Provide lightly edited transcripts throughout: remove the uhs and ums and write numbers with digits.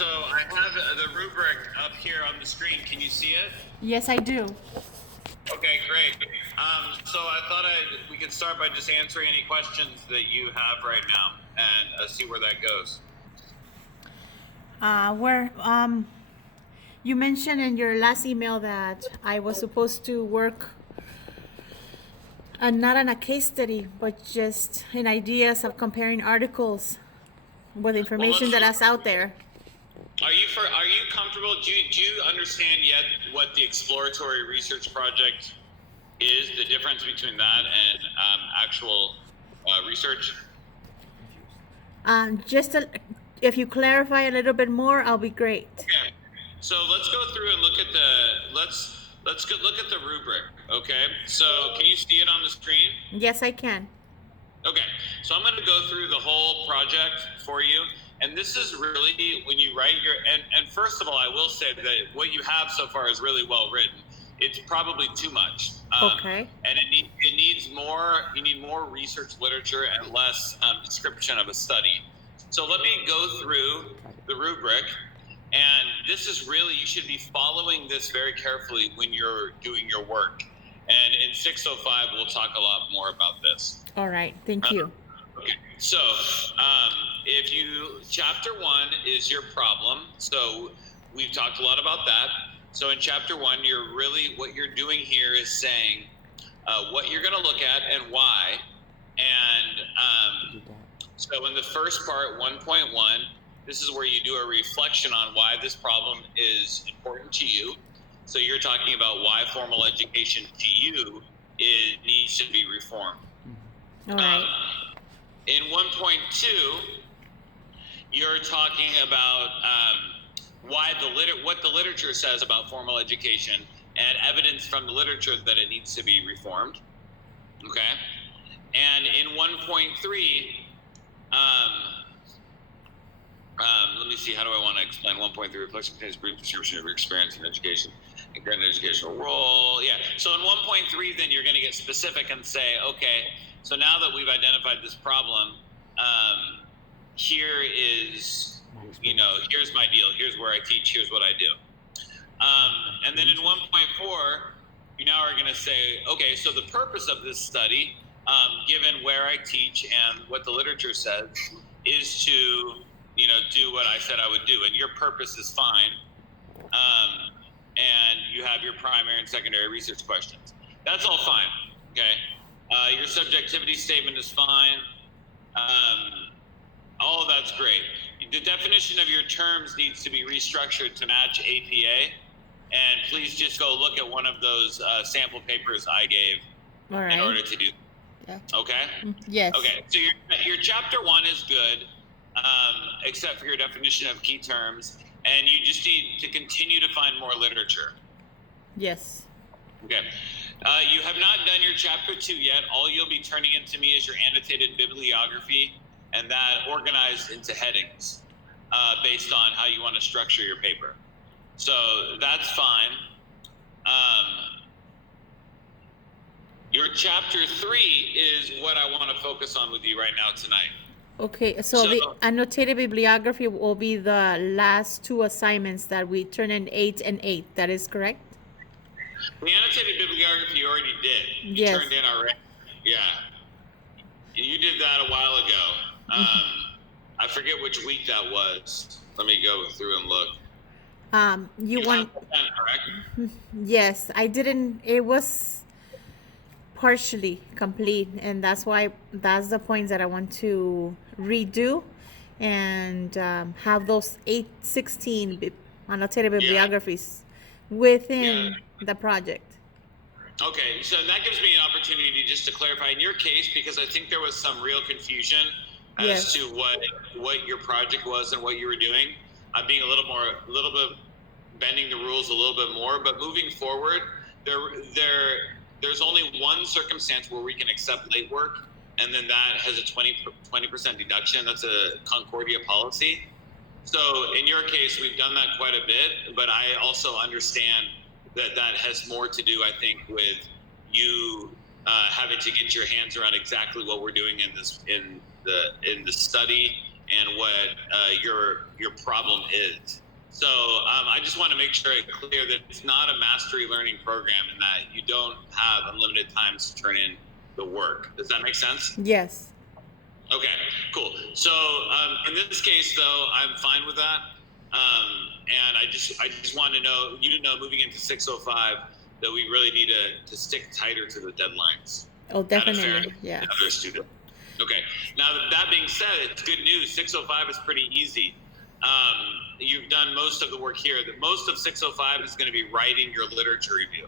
So I have the rubric up here on the screen. Can you see it? Yes, I do. Okay, great. So I thought we could start by just answering any questions that you have right now and see where that goes. You mentioned in your last email that I was supposed to work not on a case study, but just in ideas of comparing articles with information that's out there. Are you comfortable? Do you understand yet what the exploratory research project is? The difference between that and actual research? If you clarify a little bit more, I'll be great. Okay. So let's go through and look at look at the rubric. Okay. So can you see it on the screen? Yes, I can. Okay. So I'm going to go through the whole project for you. And this is really when you write and first of all, I will say that what you have so far is really well written. It's probably too much. Okay. And it needs more. You need more research literature and less description of a study. So let me go through the rubric, and this is really, you should be following this very carefully when you're doing your work. And in 605, we'll talk a lot more about this. All right. Thank you. Okay. So chapter 1 is your problem. So we've talked a lot about that. So in chapter 1, what you're doing here is saying what you're going to look at and why. And so in the first part, 1.1, this is where you do a reflection on why this problem is important to you. So you're talking about why formal education to you needs to be reformed. All right. In 1.2, you're talking about what the literature says about formal education and evidence from the literature that it needs to be reformed. Okay. And in 1.3, let me see, how do I want to explain 1.3? Reflection contains brief description of your experience in education and current educational role. Yeah. So in 1.3, then you're going to get specific and say, okay, so now that we've identified this problem, here is, here's my deal. Here's where I teach. Here's what I do. And then in 1.4, you now are going to say, okay, so the purpose of this study, given where I teach and what the literature says, is to, do what I said I would do. And your purpose is fine. And you have your primary and secondary research questions. That's all fine. Okay. Your subjectivity statement is fine. All of that's great. The definition of your terms needs to be restructured to match APA. And please just go look at one of those sample papers I gave in order to do that. Okay? Yes. Okay, so your chapter 1 is good, except for your definition of key terms, and you just need to continue to find more literature. Yes. Okay. You have not done your chapter 2 yet. All you'll be turning into me is your annotated bibliography, and that organized into headings based on how you want to structure your paper. So that's fine. Your chapter 3 is what I want to focus on with you right now tonight. Okay, so the annotated bibliography will be the last 2 assignments that we turn in 8 and 8. That is correct? The annotated bibliography you already did. You turned in already. Yeah. You did that a while ago. I forget which week that was. Let me go through and look. You want? Correct? Yes, I didn't. It was partially complete, and that's the points that I want to redo and have those 16 annotated bibliographies within the project. Okay, so that gives me an opportunity just to clarify in your case, because I think there was some real confusion as to what your project was and what you were doing. I'm being a little bit bending the rules a little bit more, but moving forward, there's only one circumstance where we can accept late work, and then that has a 20% deduction. That's a Concordia policy. So in your case, we've done that quite a bit, but I also understand that has more to do, I think, with you having to get your hands around exactly what we're doing in the study and what your problem is. So I just want to make sure it's clear that it's not a mastery learning program and that you don't have unlimited times to turn in the work. Does that make sense? Yes. Okay, cool. So in this case, though, I'm fine with that. And I just want to know, moving into 605, that we really need to stick tighter to the deadlines. Oh, definitely. Yeah. Other student. Okay. Now that being said, it's good news. 605 is pretty easy. You've done most of the work here. That most of 605 is going to be writing your literature review.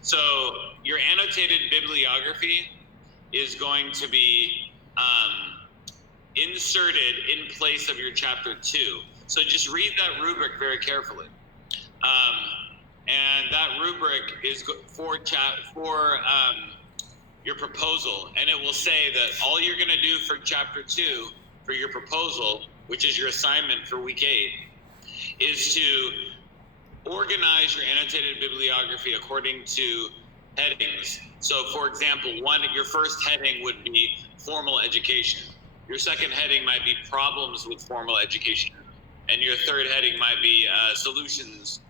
So your annotated bibliography is going to be inserted in place of your chapter 2. So just read that rubric very carefully. And that rubric is for your proposal, and it will say that all you're going to do for chapter 2 for your proposal, which is your assignment for week 8, is to organize your annotated bibliography according to headings. So, for example, your first heading would be formal education. Your second heading might be problems with formal education, and your third heading might be solutions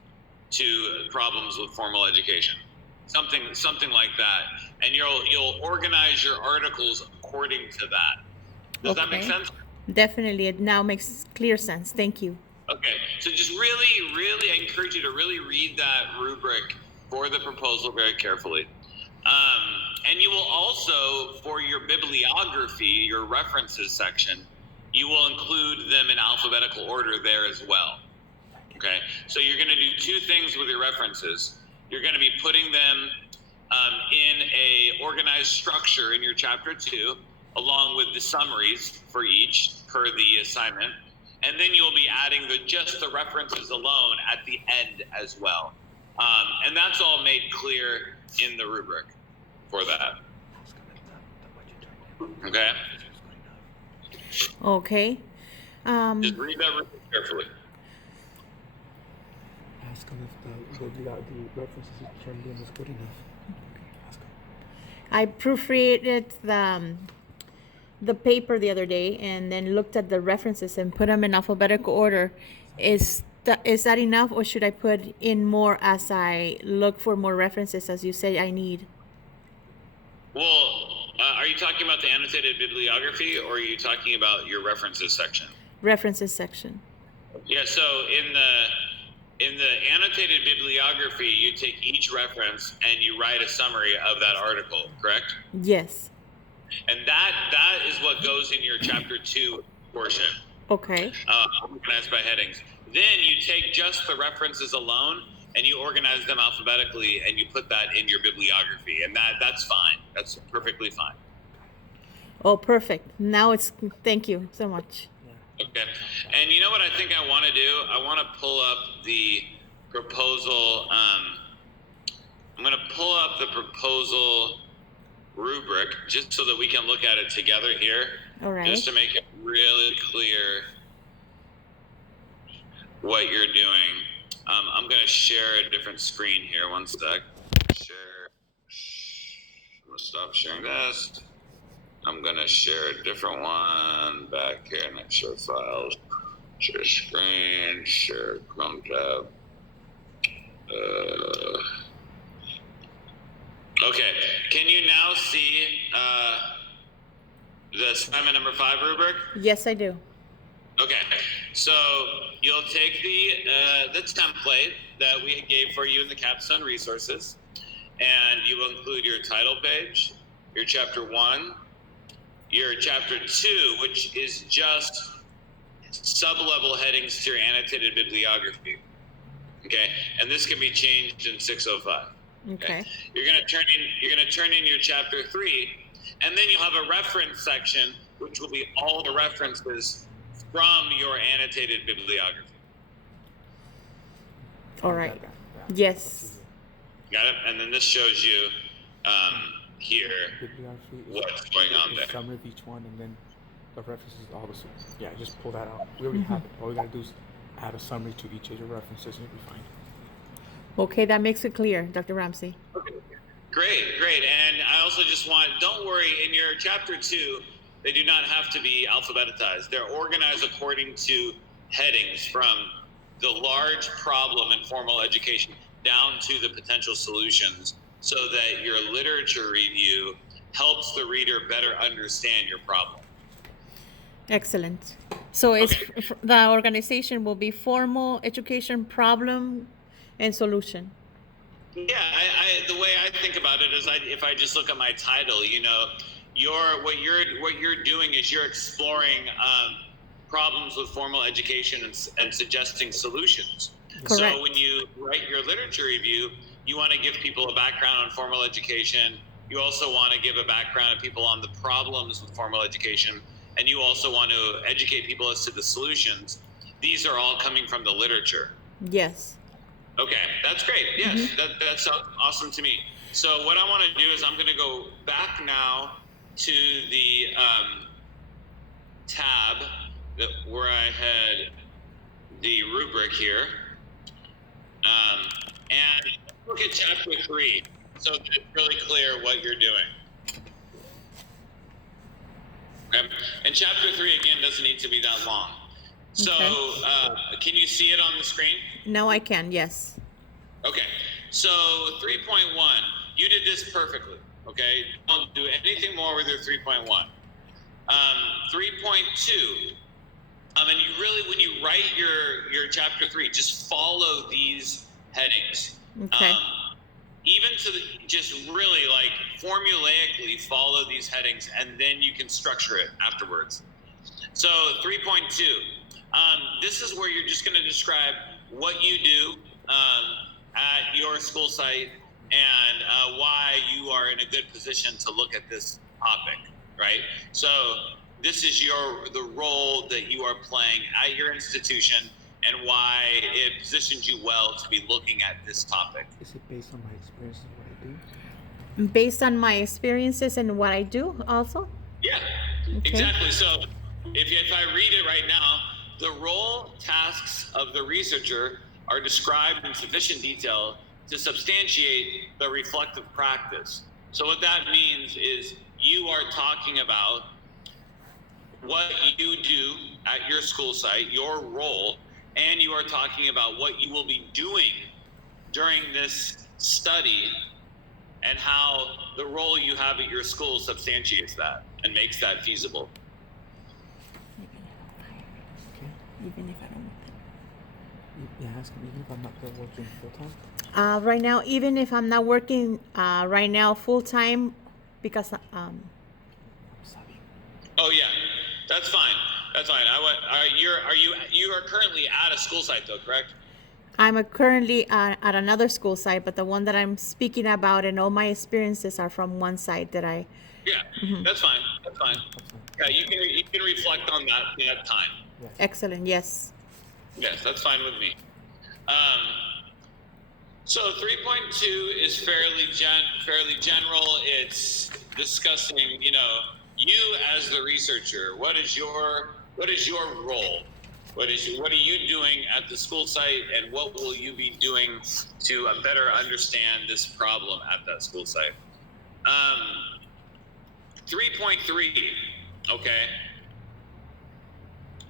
to problems with formal education. Something like that, and you'll organize your articles according to that. Does that make sense? Definitely, it now makes clear sense. Thank you. Okay, so just really, I encourage you to really read that rubric for the proposal very carefully. And you will also, for your bibliography, your references section, you will include them in alphabetical order there as well. Okay, so you're going to do two things with your references. You're going to be putting them in a organized structure in your chapter 2, along with the summaries for each per the assignment. And then you'll be adding just the references alone at the end as well. And that's all made clear in the rubric for that. Okay? Okay. Just read that rubric carefully. Ask him if the references he turned in is good enough. Ask him. I proofreaded the paper the other day and then looked at the references and put them in alphabetical order. Is that enough, or should I put in more as I look for more references, as you say I need? Well, are you talking about the annotated bibliography, or are you talking about your references section? References section. Yeah, so in the annotated bibliography, you take each reference and you write a summary of that article, correct? Yes. And that is what goes in your chapter 2 portion. Okay. Organized by headings. Then you take just the references alone and you organize them alphabetically and you put that in your bibliography. And that's fine. That's perfectly fine. Oh, perfect. Now thank you so much. Okay. And you know what I think I want to do? I want to pull up the proposal. I'm going to pull up the proposal rubric just so that we can look at it together here. All right. Just to make it really clear what you're doing. I'm going to share a different screen here. One sec. Share. I'm going to stop sharing this. I'm going to share a different one back here and then share files. Share screen. Share Chrome tab. Okay. Can you now see the assignment number 5 rubric? Yes, I do. Okay, so you'll take the template that we gave for you in the Capstone resources, and you will include your title page, your chapter 1, your chapter 2, which is just sub-level headings to your annotated bibliography. Okay, and this can be changed in 605. Okay. You're gonna turn in your chapter 3, and then you'll have a reference section, which will be all the references from your annotated bibliography. All right. Yes. Got it? And then this shows you here what's going on there. Summary of each one, and then the references, all the. Yeah, just pull that out. We already have it. All we gotta do is add a summary to each of your references, and you'll be fine. Okay, that makes it clear, Dr. Ramsey. Okay. Great. And I also just don't worry, in your chapter 2, They do not have to be alphabetized. They're organized according to headings from the large problem in formal education down to the potential solutions, so that your literature review helps the reader better understand your problem. Excellent. So it's Okay. the organization will be formal education, problem, and solution. Yeah, the way I think about it is, if I just look at my title, you know, what you're doing is you're exploring problems with formal education and suggesting solutions. Correct. So when you write your literature review, you want to give people a background on formal education. You also want to give a background of people on the problems with formal education, and you also want to educate people as to the solutions. These are all coming from the literature. Yes. Okay, that's great. Yes, that sounds awesome to me. So what I want to do is I'm going to go back now to the tab where I had the rubric here, and look at chapter 3, so that it's really clear what you're doing. Okay. And chapter 3 again doesn't need to be that long. So can you see it on the screen? Now I can. Yes. Okay, so 3.1, you did this perfectly, okay? Don't do anything more with your 3.1. 3.2, and you really, when you write your chapter 3, just follow these headings. Okay. Even to just really like formulaically follow these headings, and then you can structure it afterwards. So 3.2, this is where you're just going to describe what you do at your school site, and why you are in a good position to look at this topic, right? So this is the role that you are playing at your institution, and why it positions you well to be looking at this topic. Is it based on my experiences, what I do? Based on my experiences and what I do also? Yeah, exactly. So if I read it right now, the role tasks of the researcher are described in sufficient detail to substantiate the reflective practice. So what that means is you are talking about what you do at your school site, your role, and you are talking about what you will be doing during this study, and how the role you have at your school substantiates that and makes that feasible. Okay. Even if I don't. Yeah, ask me even if I'm not working full time. Right now, even if I'm not working right now full time, because I'm sorry. Oh yeah, that's fine. That's fine. You are currently at a school site though, correct? I'm currently at another school site, but the one that I'm speaking about and all my experiences are from one site that I. Yeah, that's fine. That's fine. Yeah, you can reflect on that time. Yes. Excellent. Yes. Yes, that's fine with me. So 3.2 is fairly general. It's discussing, you as the researcher. What is your role? What are you doing at the school site, and what will you be doing to better understand this problem at that school site? 3.3, okay.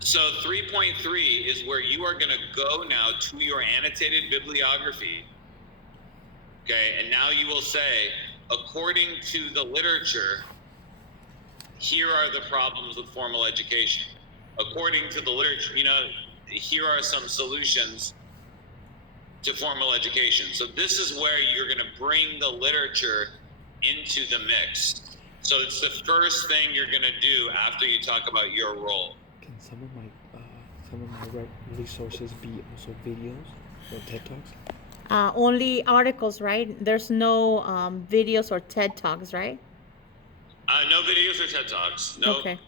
So 3.3 is where you are going to go now to your annotated bibliography. Okay, and now you will say, according to the literature, here are the problems with formal education. According to the literature, here are some solutions to formal education. So this is where you're going to bring the literature into the mix. So it's the first thing you're going to do after you talk about your role. Can some of my resources be also videos or TED Talks? Only articles, right? There's no videos or TED Talks, right? No videos or TED Talks. No. Okay.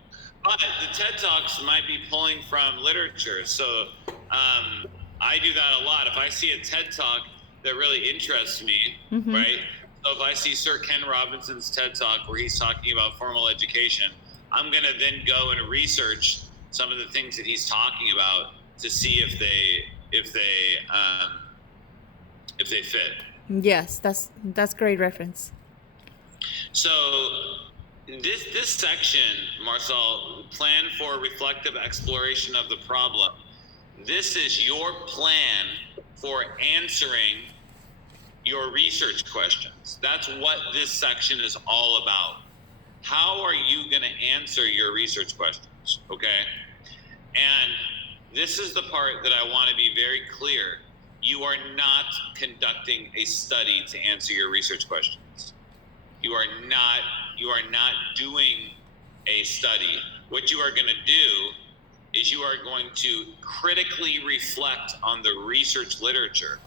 But the TED Talks might be pulling from literature. So I do that a lot. If I see a TED Talk that really interests me, right? So if I see Sir Ken Robinson's TED Talk where he's talking about formal education, I'm going to then go and research some of the things that he's talking about to see if they fit. Yes, that's great reference. So This section, Marcel, plan for reflective exploration of the problem. This is your plan for answering your research questions. That's what this section is all about. How are you going to answer your research questions? Okay. And this is the part that I want to be very clear. You are not conducting a study to answer your research questions. You are not doing a study. What you are going to do is you are going to critically reflect on the research literature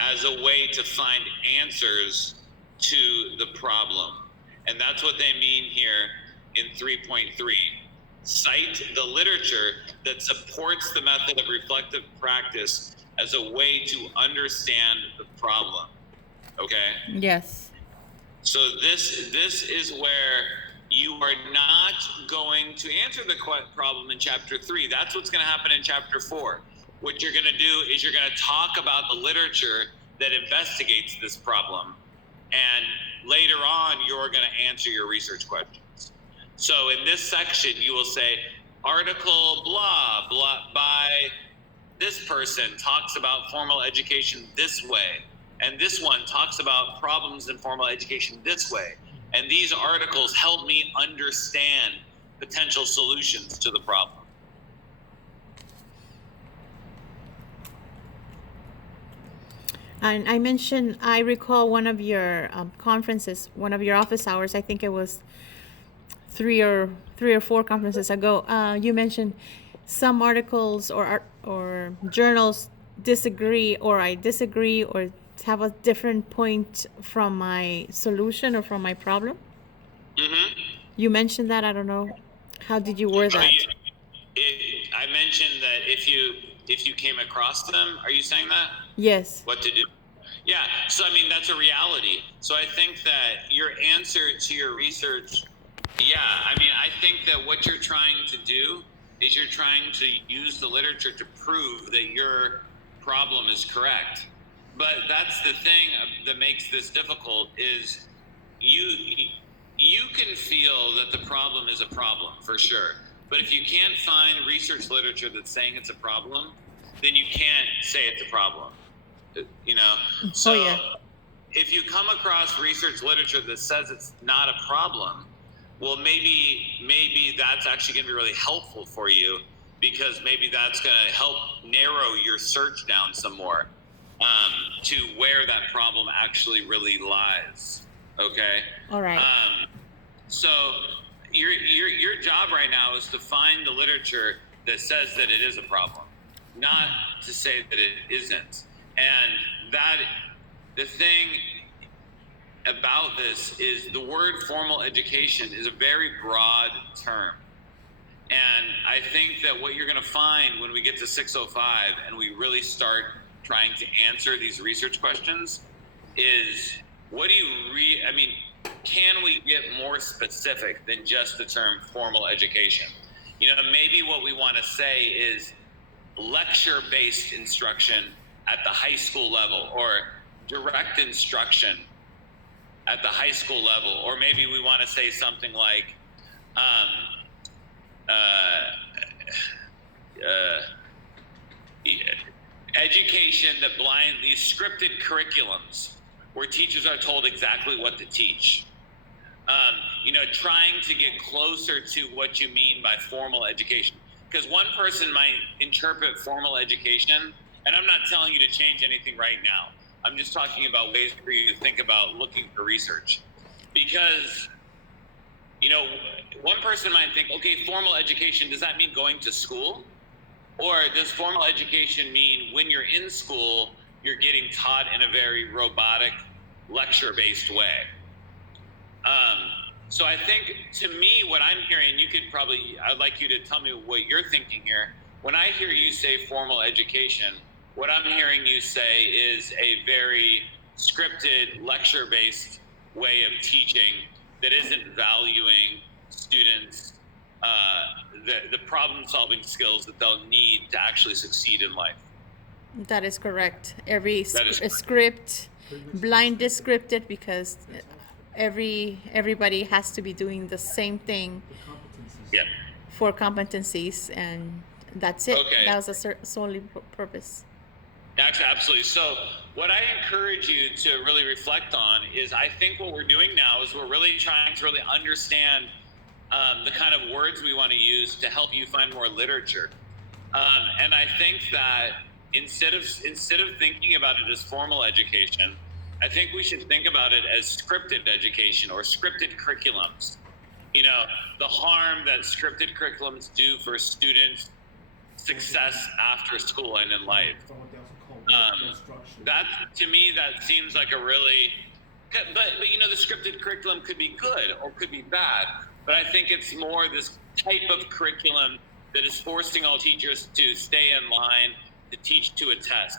as a way to find answers to the problem. And that's what they mean here in 3.3. Cite the literature that supports the method of reflective practice as a way to understand the problem. Okay? Yes. So this is where you are not going to answer the problem in chapter 3. That's what's going to happen in chapter 4. What you're going to do is you're going to talk about the literature that investigates this problem. And later on, you're going to answer your research questions. So in this section, you will say, article blah, blah, by this person talks about formal education this way. And this one talks about problems in formal education this way. And these articles help me understand potential solutions to the problem. And I recall one of your conferences, one of your office hours, I think it was three or four conferences ago, you mentioned some articles or journals disagree, or I disagree, or have a different point from my solution or from my problem. Mm-hmm. You mentioned that. I don't know. How did you word that? I mentioned that if you came across them, are you saying that? Yes. What to do? Yeah. So, I mean, that's a reality. So I think that your answer to your research, I mean, I think that what you're trying to do is you're trying to use the literature to prove that your problem is correct. But that's the thing that makes this difficult is you can feel that the problem is a problem for sure. But if you can't find research literature that's saying it's a problem, then you can't say it's a problem. You know? So if you come across research literature that says it's not a problem, well, maybe that's actually going to be really helpful for you, because maybe that's going to help narrow your search down some more to where that problem actually really lies. Okay. All right. So your job right now is to find the literature that says that it is a problem, not to say that it isn't. And that the thing about this is the word formal education is a very broad term. And I think that what you're going to find when we get to 605 and we really start trying to answer these research questions is, what do you I mean, can we get more specific than just the term formal education? You know, maybe what we want to say is lecture-based instruction at the high school level, or direct instruction at the high school level, or maybe we want to say something like education that these scripted curriculums where teachers are told exactly what to teach. You know, trying to get closer to what you mean by formal education. Because one person might interpret formal education, and I'm not telling you to change anything right now. I'm just talking about ways for you to think about looking for research. Because, you know, one person might think, okay, formal education, does that mean going to school? Or does formal education mean when you're in school, you're getting taught in a very robotic, lecture-based way? So I think, to me, what I'm hearing, I'd like you to tell me what you're thinking here. When I hear you say formal education, what I'm hearing you say is a very scripted, lecture-based way of teaching that isn't valuing students' the problem-solving skills that they'll need to actually succeed in life. That is correct. Every script, blind scripted, because everybody has to be doing the same thing Yeah. for competencies, and that's it. Okay. That was the solely purpose. Actually, absolutely. So what I encourage you to really reflect on is, I think what we're doing now is we're really trying to really understand the kind of words we want to use to help you find more literature. And I think that instead of thinking about it as formal education, I think we should think about it as scripted education or scripted curriculums. You know, the harm that scripted curriculums do for students' success after school and in life. That, to me, that seems like a really, but you know, the scripted curriculum could be good or could be bad. But I think it's more this type of curriculum that is forcing all teachers to stay in line to teach to a test.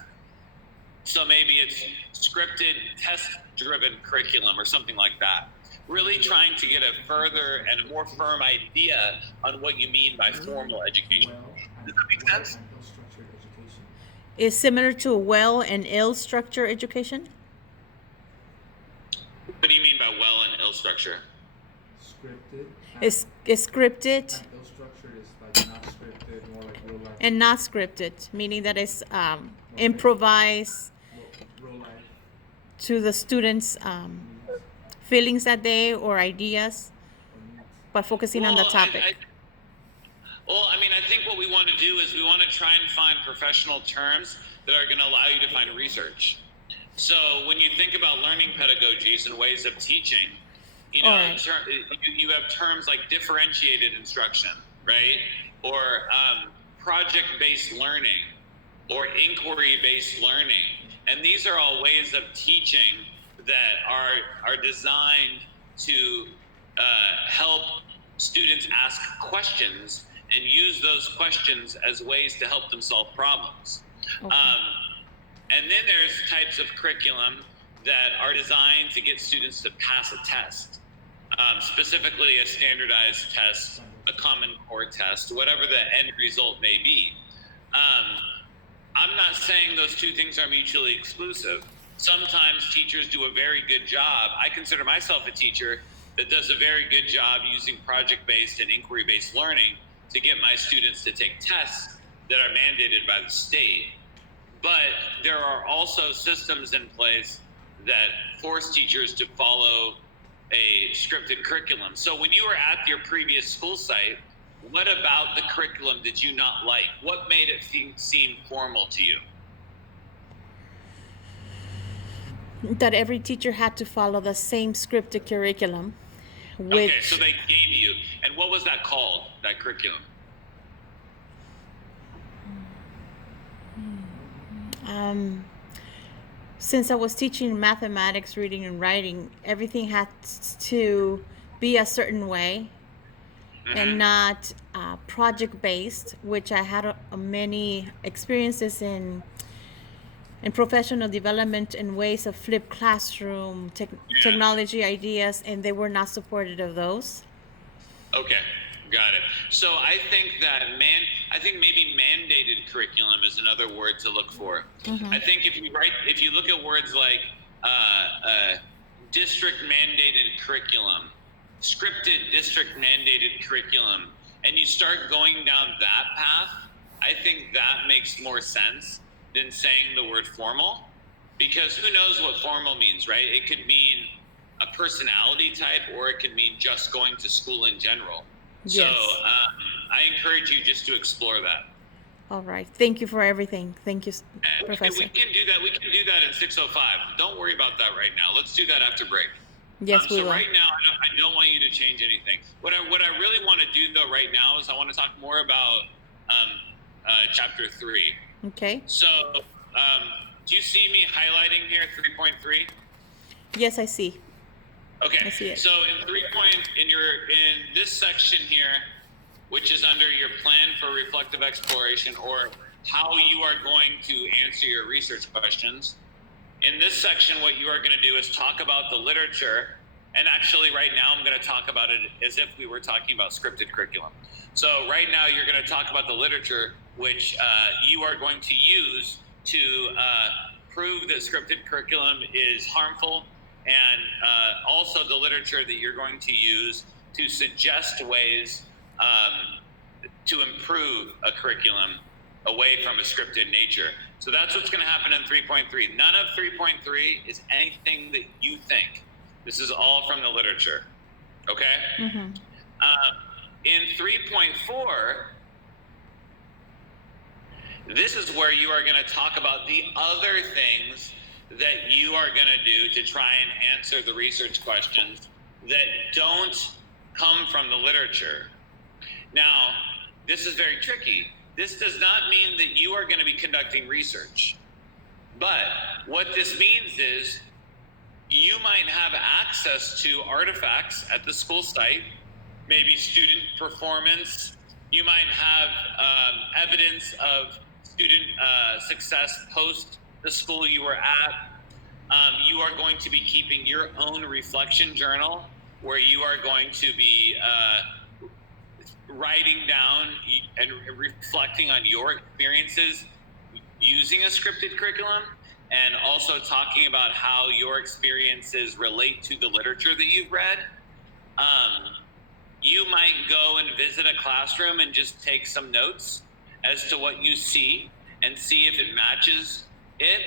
So maybe it's scripted test-driven curriculum or something like that. Really trying to get a further and a more firm idea on what you mean by formal education. Does that make sense? Is similar to well and ill structured education? What do you mean by well and ill structure? Scripted. Is scripted Ill structured is like not scripted, more like real life. and not scripted, meaning that it's improvised Real life. to the students' feelings that day or ideas, but focusing on the topic. I mean, I think what we want to do is we want to try and find professional terms that are going to allow you to find research. So when you think about learning pedagogies and ways of teaching, you know, Alright. you have terms like differentiated instruction, right? Or project-based learning or inquiry-based learning. And these are all ways of teaching that are designed to help students ask questions and use those questions as ways to help them solve problems. Okay. And then there's types of curriculum that are designed to get students to pass a test, specifically a standardized test, a common core test, whatever the end result may be. I'm not saying those two things are mutually exclusive. Sometimes teachers do a very good job. I consider myself a teacher that does a very good job using project-based and inquiry-based learning to get my students to take tests that are mandated by the state. But there are also systems in place that force teachers to follow a scripted curriculum. So when you were at your previous school site, what about the curriculum did you not like? What made it seem formal to you? That every teacher had to follow the same scripted curriculum, which Okay, so they gave you, and what was that called, that curriculum? since I was teaching mathematics, reading and writing, everything had to be a certain way and not project based, which I had many experiences in professional development and ways of flipped classroom technology ideas, and they were not supportive of those. Okay, got it. So I think that I think maybe mandated curriculum is another word to look for. I think if you look at words like district mandated curriculum, scripted district mandated curriculum, and you start going down that path, I think that makes more sense than saying the word formal, because who knows what formal means, right? It could mean a personality type, or it could mean just going to school in general. Yes. So I encourage you just to explore that. All right. Thank you for everything. Thank you, And Professor. we can do that. We can do that in 6:05. Don't worry about that right now. Let's do that after break. Yes, we so will. right now, I don't want you to change anything. What I really want to do though right now is I want to talk more about chapter 3. Okay. So do you see me highlighting here 3.3? Yes, I see. Okay. I see it. So in this section here, which is under your plan for reflective exploration, or how you are going to answer your research questions. In this section, what you are going to do is talk about the literature. And actually right now I'm going to talk about it as if we were talking about scripted curriculum. So right now you're going to talk about the literature, which you are going to use to prove that scripted curriculum is harmful and also the literature that you're going to use to suggest ways to improve a curriculum away from a scripted nature. So that's what's going to happen in 3.3. None of 3.3 is anything that you think. This is all from the literature. Okay? Mm-hmm. In 3.4, this is where you are going to talk about the other things that you are going to do to try and answer the research questions that don't come from the literature. Now, this is very tricky. This does not mean that you are going to be conducting research. But what this means is you might have access to artifacts at the school site, maybe student performance. You might have evidence of student success post the school you were at. You are going to be keeping your own reflection journal where you are going to be writing down and reflecting on your experiences using a scripted curriculum, and also talking about how your experiences relate to the literature that you've read. You might go and visit a classroom and just take some notes as to what you see and see if it matches it.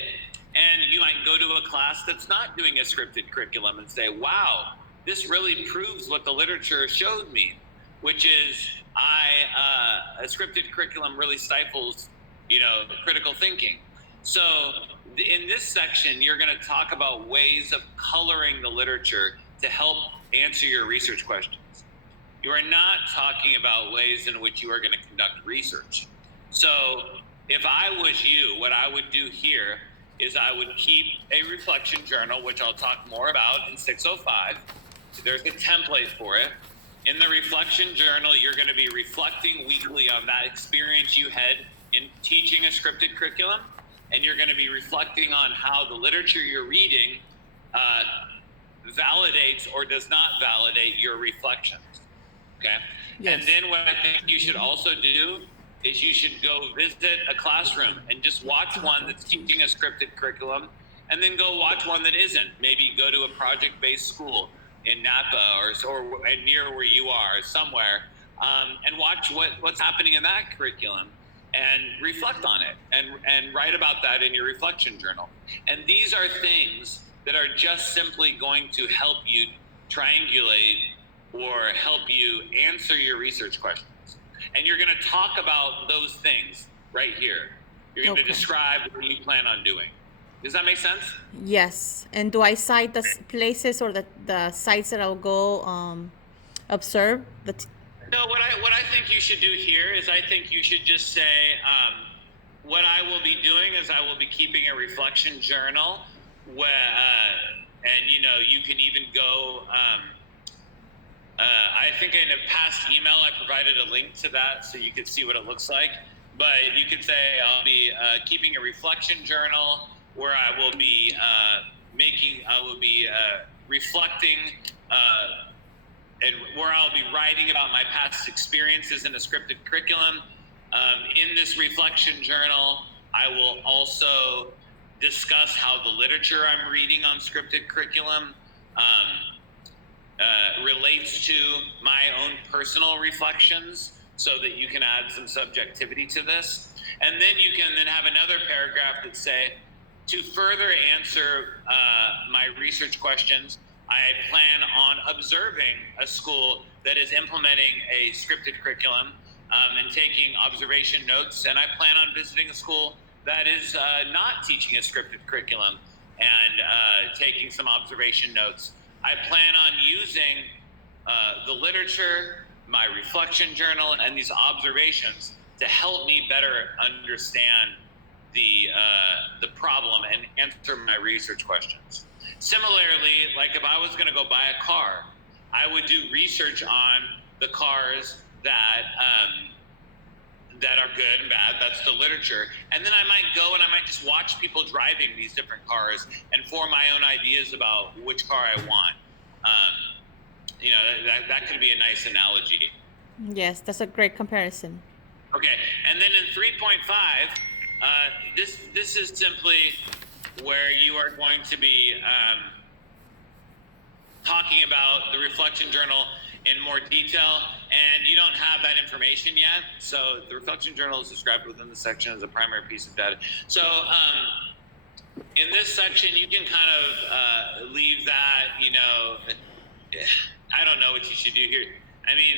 And you might go to a class that's not doing a scripted curriculum and say, wow, this really proves what the literature showed me, which is a scripted curriculum really stifles, critical thinking. So in this section, you're going to talk about ways of coloring the literature to help answer your research questions. You are not talking about ways in which you are going to conduct research. So if I was you, what I would do here is I would keep a reflection journal, which I'll talk more about in 605. There's a template for it. In the reflection journal, you're going to be reflecting weekly on that experience you had in teaching a scripted curriculum, and you're going to be reflecting on how the literature you're reading validates or does not validate your reflections. Okay? Yes. And then what I think you should also do is you should go visit a classroom and just watch one that's teaching a scripted curriculum, and then go watch one that isn't. Maybe go to a project-based school in Napa or near where you are, somewhere, and watch what's happening in that curriculum and reflect on it and write about that in your reflection journal. And these are things that are just simply going to help you triangulate or help you answer your research questions. And you're going to talk about those things right here. You're going to describe what you plan on doing. Does that make sense? Yes. And do I cite the places or the sites that I'll go observe? No, what I think you should do here is I think you should just say, what I will be doing is I will be keeping a reflection journal where, and you can even go, I think in a past email I provided a link to that so you could see what it looks like. But you could say I'll be keeping a reflection journal where I will be reflecting and where I'll be writing about my past experiences in a scripted curriculum. In this reflection journal, I will also discuss how the literature I'm reading on scripted curriculum relates to my own personal reflections, so that you can add some subjectivity to this. And then you can then have another paragraph that say, to further answer my research questions, I plan on observing a school that is implementing a scripted curriculum and taking observation notes. And I plan on visiting a school that is not teaching a scripted curriculum and taking some observation notes. I plan on using the literature, my reflection journal, and these observations to help me better understand the problem and answer my research questions. Similarly, like if I was going to go buy a car, I would do research on the cars that are good and bad. That's the literature. And then I might go and I might just watch people driving these different cars and form my own ideas about which car I want. That could be a nice analogy. Yes, that's a great comparison. Okay, and then in 3.5, this is simply where you are going to be talking about the reflection journal in more detail, and you don't have that information yet. So the reflection journal is described within the section as a primary piece of data. So in this section, you can kind of leave that, I don't know what you should do here. I mean,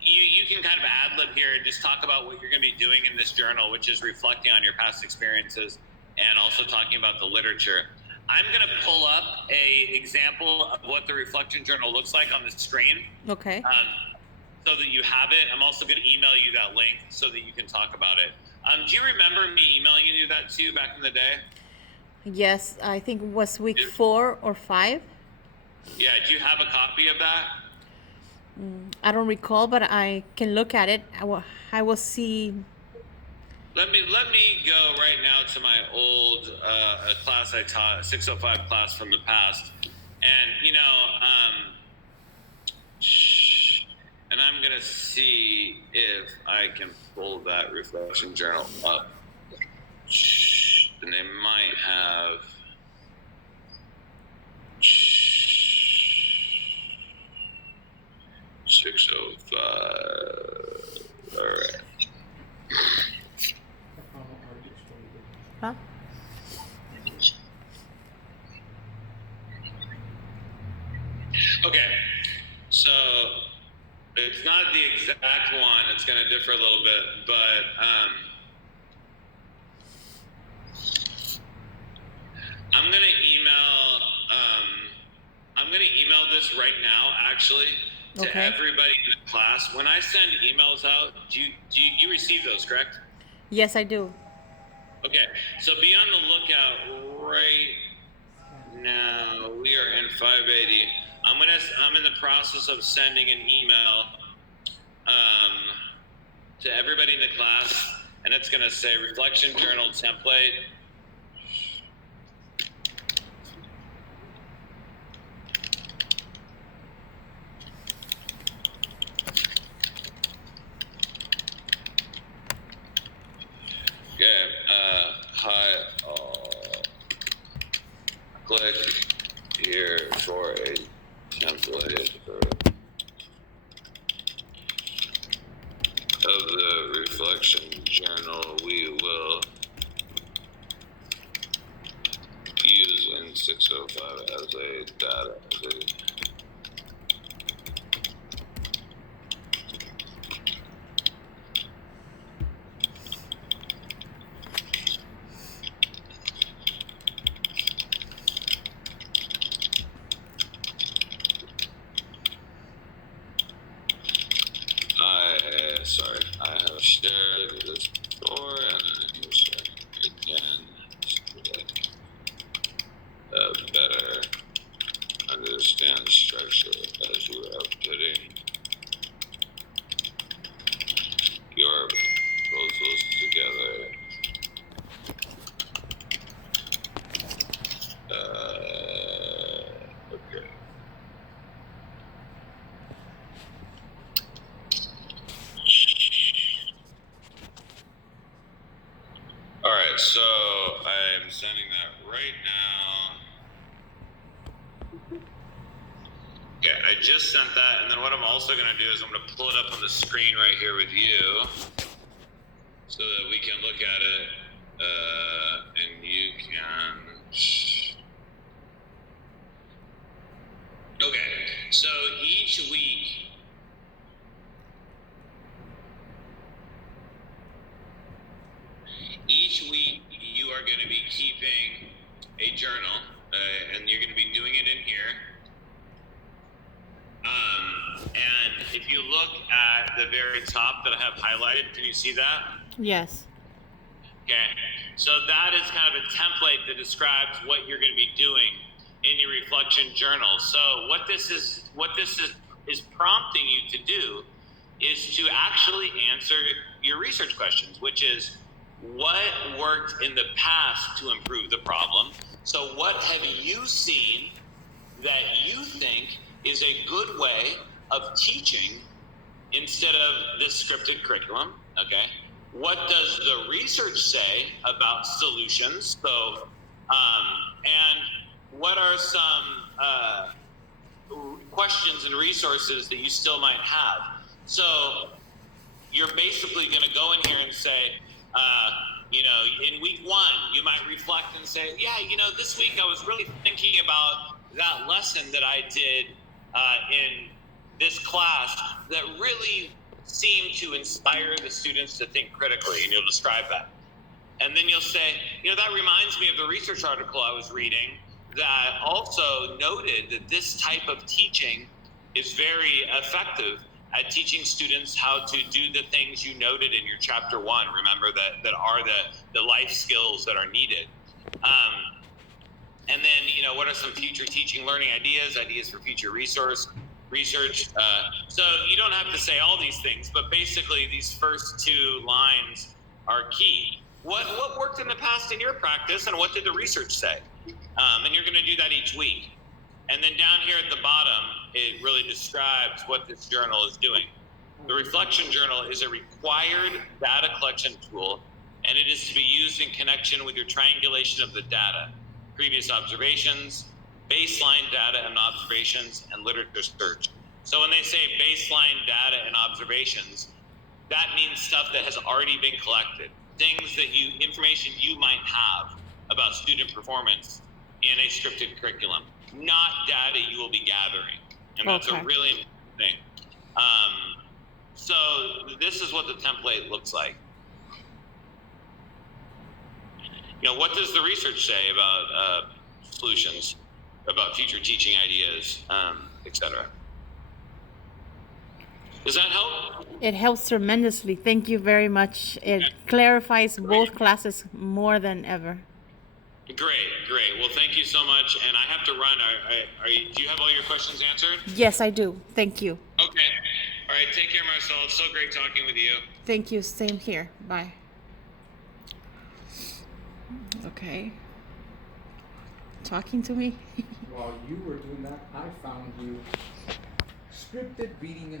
you can kind of ad-lib here and just talk about what you're going to be doing in this journal, which is reflecting on your past experiences and also talking about the literature. I'm going to pull up a example of what the reflection journal looks like on the screen. Okay. So that you have it. I'm also going to email you that link so that you can talk about it. Do you remember me emailing you that too back in the day? Yes, I think it was week 4 or 5. Yeah, do you have a copy of that? I don't recall, but I can look at it. I will see. Let me go right now to my old class I taught, 605 class from the past, and and I'm gonna see if I can pull that reflection journal up, and they might have. 605. All right. Huh? Okay, so it's not the exact one. It's going to differ a little bit, but I'm going to email. I'm going to email this right now, actually, to everybody in the class. When I send emails out, do you receive those, correct? Yes, I do. Okay, so be on the lookout right now. We are in 580. I'm in the process of sending an email to everybody in the class, and it's going to say reflection journal template. Okay, hi all. Click here for a template of the reflection journal we will use in 605 as a data. Sorry, I have shared this before, and I'm sharing it again to better understand the structure as you are putting your proposals together. Okay. All right, so I'm sending that right now. Okay, I just sent that, and then what I'm also going to do is I'm going to pull it up on the screen right here with you so that we can look at it, and you can... Okay, so each week... you are going to be keeping a journal, and you're going to be doing it in here. And if you look at the very top that I have highlighted, can you see that? Yes. Okay, so that is kind of a template that describes what you're going to be doing in your reflection journal. So what this is prompting you to do is to actually answer your research questions, which is what worked in the past to improve the problem. So what have you seen that you think is a good way of teaching instead of the scripted curriculum? Okay. What does the research say about solutions? So, and what are some questions and resources that you still might have. So you're basically going to go in here and say, in week 1, you might reflect and say, yeah, this week I was really thinking about that lesson that I did in this class that really seemed to inspire the students to think critically, and you'll describe that. And then you'll say, that reminds me of the research article I was reading that also noted that this type of teaching is very effective at teaching students how to do the things you noted in your chapter 1. Remember that are the life skills that are needed. And then, what are some future teaching learning ideas for future research? So you don't have to say all these things, but basically these first 2 lines are key. What worked in the past in your practice, and what did the research say? And you're going to do that each week. And then down here at the bottom, it really describes what this journal is doing. The reflection journal is a required data collection tool, and it is to be used in connection with your triangulation of the data, previous observations, baseline data and observations, and literature search. So when they say baseline data and observations, that means stuff that has already been collected, information you might have about student performance in a scripted curriculum, not data you will be gathering. And that's a really important thing. So this is what the template looks like. What does the research say about solutions, about future teaching ideas, etc.? Does that help? It helps tremendously. Thank you very much. It clarifies both classes more than ever. Great. Well, thank you so much. And I have to run. Do you have all your questions answered? Yes, I do. Thank you. Okay. All right. Take care, Marcel. It's so great talking with you. Thank you. Same here. Bye. Okay. Talking to me? While you were doing that, I found you scripted reading